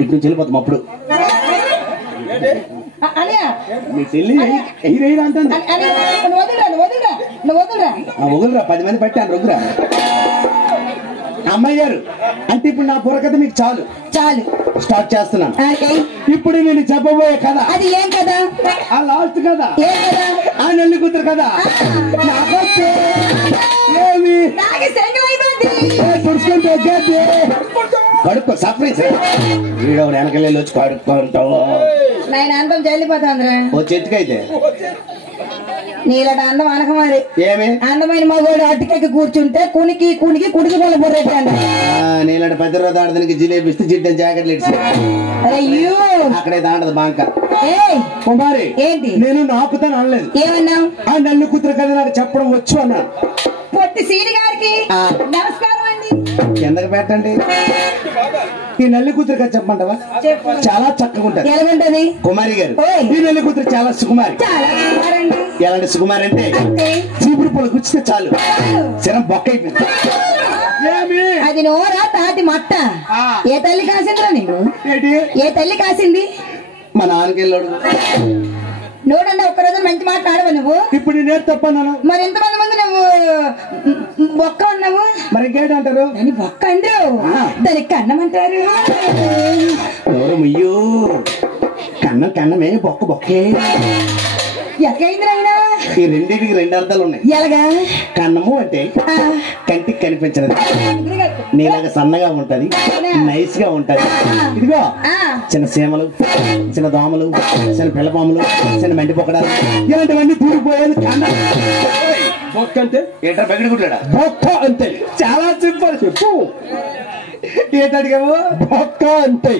ఇటు నుంచి వెళ్ళిపోతాం అప్పుడు మీ చెల్లి ఎయిరైరా అంటుంది. వదులురా 10 మంది పట్టాను రొగ్గురా. అమ్మాయి గారు అంటే ఇప్పుడు నా బుర్రకథ మీకు చాలు చాలు స్టార్ట్ చేస్తున్నాను. ఇప్పుడు నేను చెప్పబోయే కథ అది ఏం కదా? ఆ లాస్ట్ కదా, ఏం కదా? ఆ నెల్లి కూతురు కదా. ఏమి కడుక్కో సర్ప్రైజ్ వీడో వెనకలేళ్ళు వచ్చి కడుక్కుంటావు. నేను అందం చెల్లిపోతాంద్రా ఓ చెట్టుకైతే నీలట అందం అనక మరి. ఏమి అందమైన మగోడు అట్టుకెక్కి కూర్చుంటే కునికి కునికి కుడికి పొల బుర్రెట్టాను. నీలాంటి 10 రోజు ఆడదానికి జిలేబిస్తే జిడ్డని జాకెట్లు ఇచ్చి అయ్యో అక్కడే దాండదు బాంక. కుమారి ఏంటి నేను నాకుతాను అనలేదు. ఏమన్నావు? ఆ నెల్లి కూతురు కదా నాకు చెప్పడం వచ్చు అన్నాను. పొట్టి సీని గారికి నమస్కారం అండి. కిందకి పెట్టండి. ఈ నెల్లి కూతురు కదా చెప్పమంటావా? చాలా చక్కగా ఉంటది. ఎలాగుంటది కుమారి గారు? ఈ నెల్లి కూతురు చాలా సుకుమారి. ఎలాంటి సుకుమారి అంటే చీపురు పూలు గుచ్చితే చాలు శరం బొక్క అయిపోయింది. అది నోరా తాటి మట్ట. ఏ తల్లి కాసిందిరా నీకు? ఏ తల్లి కాసింది? మా నాన్నకెళ్ళాడు. నోడన్నా ఒక్కరోజు మంచి మాట్లాడవు నువ్వు. ఇప్పుడు నేను తప్పన్నాను. మరి ఎంతమంది మంది నువ్వు బొక్క అన్నావు? మరి ఇంకేంటారు? దాన్ని బొక్క అంటారు, దానికి కన్నం అంటారు. అయ్యో కన్నం కన్నమే బొక్క బొక్కే. ఎక్కడైంది అయినా ఈ రెండింటికి 2 అర్థాలు ఉన్నాయి. ఎలాగా? కన్నము అంటే కంటికి కనిపించదు, నీలాగా సన్నగా ఉంటది, నైస్ గా ఉంటది. ఇదిగో చిన్న సీమలు, చిన్న దోమలు, చిన్న పిల్లపాములు, చిన్న మంటి పొక్కడాలు ఇలాంటివన్నీ దూరిపోయేది కన్నం. బొక్క అంటే ఏంటో బెగడి గుడ్లాడా? బొక్క అంటే చాలా సింపుల్. చెప్పు ఏంటడిగావు? బొక్క అంటే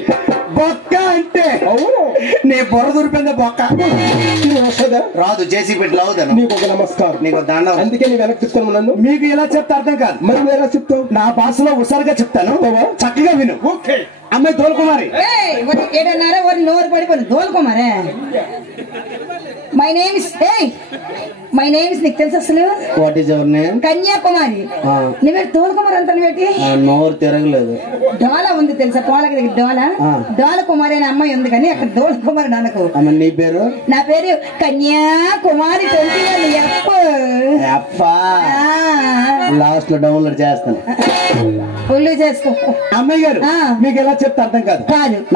బొక్క అంటే అవును నీ బొర్ర దూరిపోయింది బొక్క. రాదు చేసి పెట్టి లావుదాను. నీకు ఒక నమస్కారం, నీకు దండం. అందుకే నీ వెనక్కి తీసుకొని నన్ను. మీకు ఇలా చెప్తే అర్థం కాదు. మరి నువ్వు ఎలా చెప్తావు? నా భాషలో హుషారుగా చెప్తాను, చక్కగా విను. ఓకే అమ్మాయి దోలకుమారి. ఏడన్నారా నోరు పడిపోయింది దోలకుమారే. మై నేమ్ ఇస్ నీకు తెలుసు అసలు? What is your name? Kanyakumari. నువ్వే దోలకుమారి అంటాను పెట్టి నోరు తిరగలేదు. డోలా ఉంది తెలుసా? పోలకి దగ్గర డోల కుమారి అనే అమ్మాయి ఉంది, కానీ అక్కడ దోలకుమారి నాన్నకు. నీ పేరు? నా పేరు కన్యాకుమారి. లాస్ట్ లో డౌన్లోడ్ చేస్తాను, ఫుల్ చేసుకో. అమ్మాయి గారు మీకు ఎలా చెప్తే అర్థం కాదు.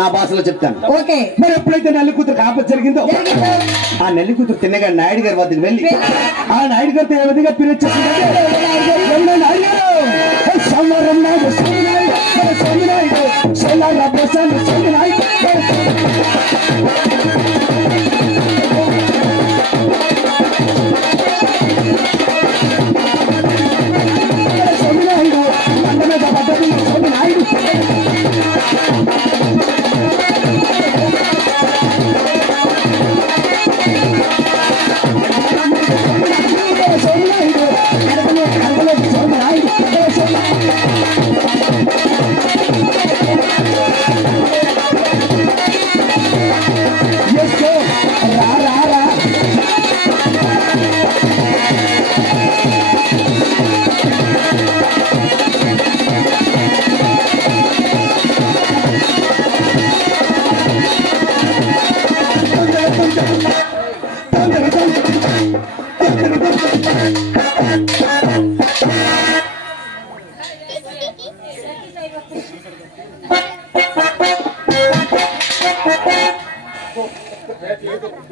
నా భాషలో చెప్తాను. ఓకే. మరి ఎప్పుడైతే నెల్లి కూతురు ఆపద జరిగిందో ఆ నెల్లి కూతురు తిన్నగా నాయుడు గారి వద్దకు వెళ్ళి ఆ నాయుడు గారితో ఏ విధంగా పిలిచేసిందంటే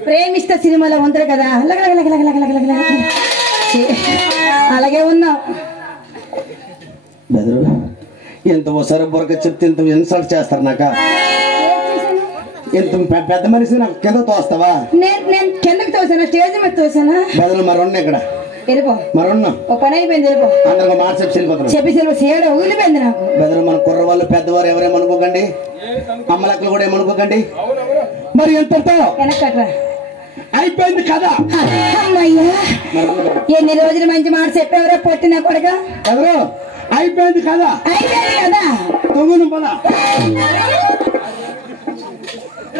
ప్రేమిష్ట సినిమాలో ఉంటారు కదా, అలాగే ఉన్నావు. ఎంత ఒకసారి బొరక చెప్తే ఇంత ఇన్సల్ట్ చేస్తారు. నాకు ఎంత పెద్ద మనిషి నాకు కింద తోస్తావా? నేను కిందకి తోసానా? స్టేజ్ మీద తోసానా? బదులు మరొన్న ఇక్కడ వెళ్ళిపో. మరొన్న ఓ పని అయిపోయింది, వెళ్ళిపో. అందరూ మార్చెప్పి వెళ్ళిపోతారు. చెప్పి సేడ ఊలిపోయింది నాకు. బదులు మన కుర్రవాళ్ళు పెద్దవారు ఎవరేమనుకోకండి, అమ్మలక్కలు కూడా ఏమనుకోకండి. మరి ఎంతతో వెనకట్రా అయిపోయింది కదా. అమ్మయ్యా ఎన్ని రోజులు మంచి మాట చెప్పేవరో పొట్టినా కొడగా. ఎవరు అయిపోయింది కదా? అయిపోయింది కదా. తొంగును పద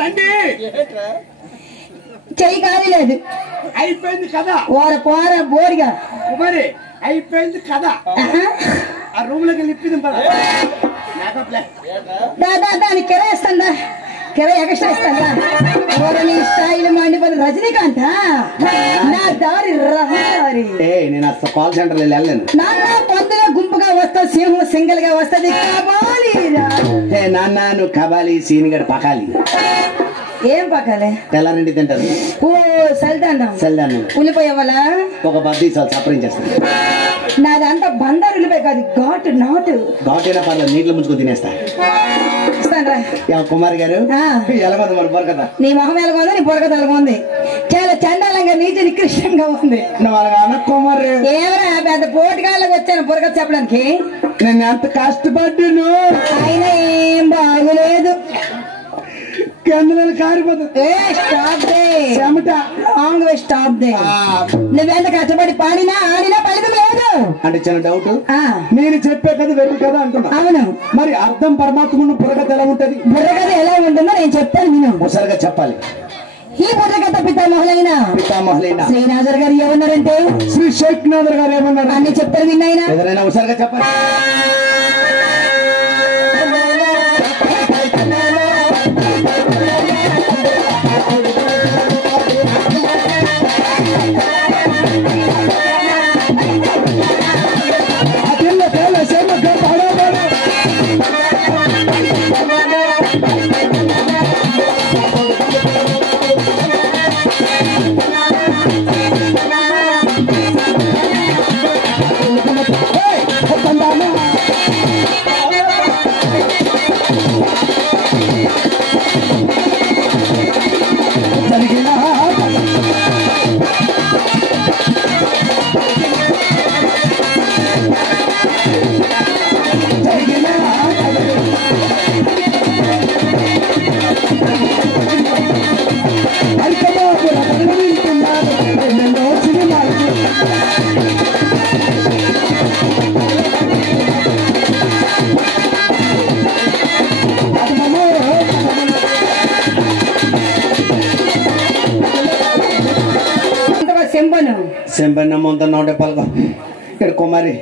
రండి. చెయ్యి కాలేదు. అయిపోయింది కదా. పోర బోడిగా మరి అయిపోయింది కదా. ఆ రూమ్ లోకి లిప్పిది పద. కిరా ఎక్స్ట్రా ఇస్తాను నీ స్టైల్ మండిపోతుంది రజనీకాంత్ నా దారి రహదారి నేను అసలు కాల్ సెంటర్ వెళ్ళాను నాన్న పొద్దున గుంపుగా వస్తా సింహం సింగిల్ గా వస్తుంది కబాలి నాన్న నువ్వు కబాలి సీనిగడ పకాలి ఏం పకాలి తెల్లారండి తింటారు ఓ సల్దాన్నం ఉల్లిపాయ వల్ల ఒక బద్దీ సపరించేస్తాను నాదంతా బందారు ఉల్లిపాయ కాదు ఘాటు ఘాటైనా పర్లేదు నీటిలో ముంచుకొని తినేస్తా కుమార్ గారు ఎలాగోంది మరి బొరకథ నీ మొహం ఎలాగోంది నీ బొరకథ ఎలాగోంది చాలా చండాలంగా నీటి నికృష్టంగా ఉంది కుమార్ ఏమరా పెద్ద పోటీగాళ్ళకి వచ్చాను బొరకథ చెప్పడానికి నేను ఎంత కష్టపడ్డాను అయినా ఏం బాగులేదు నువ్వెంత కష్టపడి పాడినా ఆడినా ఫలితం లేదు అంటే చిన్న డౌట్ నేను చెప్పే కదా వెళ్ళు కదా అంటున్నా అవును మరి అర్థం పరమాత్మ బుర్రకథ ఎలా ఉంటది బుర్రకథ ఎలా ఉంటుందో నేను చెప్తాను నేను ఒకసారిగా చెప్పాలి ఈ బుర్రకథ పితామహులైన శ్రీనాథర్ గారు ఏమన్నారంటే శ్రీ శేఖనాథర్ గారు ఏమన్నారు అన్ని చెప్తారు విన్నాయినా ఏదైనా ఒకసారిగా చెప్పాలి సెంపన్నమ్మంత 170 ఇక్కడ కుమారి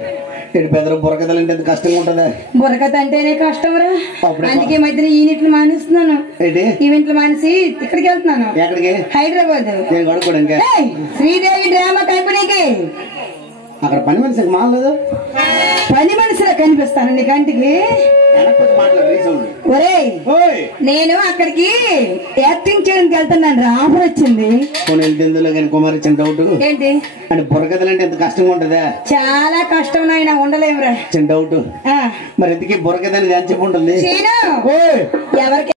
ఇక్కడ పెద్ద బుర్రకథలు అంటే ఎంత కష్టంగా ఉంటదా బుర్రకథ అంటేనే కష్టంరా అందుకే మధ్యన ఈ నీటిని మానేస్తున్నాను ఈ ఇంట్లో మానేసి ఇక్కడికి వెళ్తున్నాను ఎక్కడికి హైదరాబాద్ శ్రీదేవి డ్రామా కంపెనీకి అక్కడ పని మనిషికి మాలేదు పని మనిషిలా కనిపిస్తానండి కంటికి ఒరేయ్ నేను అక్కడికి యాక్టింగ్ చేయడానికి వెళ్తున్నాను ఆఫర్ వచ్చింది కుమార్ ఇచ్చిన డౌట్ ఏంటి అంటే బుర్రకథలు అంటే ఎంత కష్టంగా ఉంటదా చాలా కష్టం నాయన ఉండలేమురా చిన్న డౌట్ మరి ఎందుకు బుర్రకథ అని చెప్పి ఉంటుంది ఎవరికి